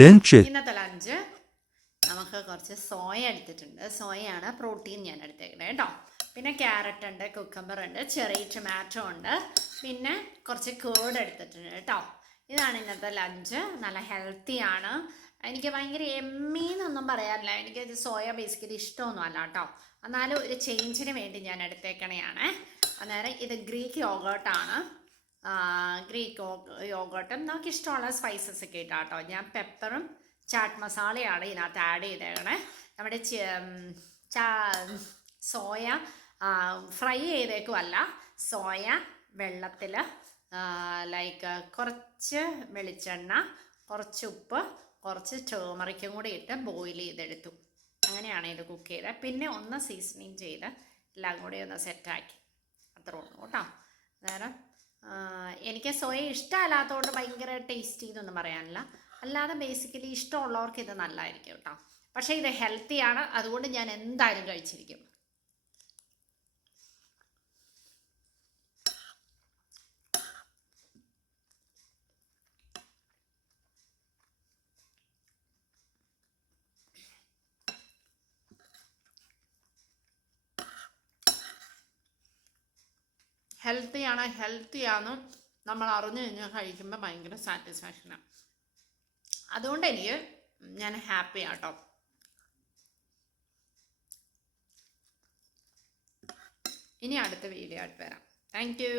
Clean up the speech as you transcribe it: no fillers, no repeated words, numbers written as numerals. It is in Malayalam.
ലഞ്ച് ഇന്നത്തെ ലഞ്ച് നമുക്ക് കുറച്ച് സോയ എടുത്തിട്ടുണ്ട്. സോയയാണ് പ്രോട്ടീൻ ഞാൻ എടുത്തേക്കുന്നത് കേട്ടോ. പിന്നെ ക്യാരറ്റ് ഉണ്ട്, കുക്കമ്പർ ഉണ്ട്, ചെറിയ ടൊമാറ്റോ ഉണ്ട്, പിന്നെ കുറച്ച് കേർഡ് എടുത്തിട്ടുണ്ട് കേട്ടോ. ഇതാണ് ഇന്നത്തെ ലഞ്ച്. നല്ല ഹെൽത്തി ആണ്. എനിക്ക് ഭയങ്കര എമ്മീന്നൊന്നും പറയാറില്ല. എനിക്ക് സോയ ബേസിക്കലി ഇഷ്ടമൊന്നും അല്ല കേട്ടോ. എന്നാലും ഒരു ചേഞ്ചിന് വേണ്ടി ഞാൻ എടുത്തേക്കണയാണ്. അന്നേരം ഇത് ഗ്രീക്ക് യോഗേർട്ടാണ്. ഗ്രീക്ക് യോഗേർട്ടും നമുക്ക് ഇഷ്ടമുള്ള സ്പൈസസ് ഒക്കെ ഇട്ടാം കേട്ടോ. ഞാൻ പെപ്പറും ചാട്ട് മസാലയാണ് ഇതിനകത്ത് ആഡ് ചെയ്തേക്കണേ. നമ്മുടെ സോയ ഫ്രൈ ചെയ്തേക്കുമല്ല, സോയ വെള്ളത്തിൽ ലൈക്ക് കുറച്ച് വെളിച്ചെണ്ണ, കുറച്ച് ഉപ്പ്, കുറച്ച് ടേമറിക്കും കൂടി ഇട്ട് ബോയിൽ ചെയ്തെടുത്തു. അങ്ങനെയാണ് ഇത് കുക്ക് ചെയ്തത്. പിന്നെ ഒന്ന് സീസണിങ് ചെയ്ത് എല്ലാം കൂടി ഒന്ന് സെറ്റാക്കി. അത്ര ഉള്ളൂ കേട്ടോ. അന്നേരം എനിക്ക് സോയ ഇഷ്ടമല്ലാത്തതുകൊണ്ട് ഭയങ്കര ടേസ്റ്റി എന്നൊന്നും പറയാനില്ല. അല്ലാതെ ബേസിക്കലി ഇഷ്ടമുള്ളവർക്ക് ഇത് നല്ലതായിരിക്കും കേട്ടോ. പക്ഷേ ഇത് ഹെൽത്തിയാണ്, അതുകൊണ്ട് ഞാൻ എന്തായാലും കഴിച്ചിരിക്കും. ഹെൽത്തിയാണ് നമ്മൾ അറിഞ്ഞു കഴിഞ്ഞാൽ കഴിക്കുമ്പോൾ ഭയങ്കര സാറ്റിസ്ഫാക്ഷനാണ്. അതുകൊണ്ട് ഞാൻ ഹാപ്പിയാണ് കേട്ടോ. ഇനി അടുത്ത വീഡിയോ ആയിട്ട് വരാം. Thank you.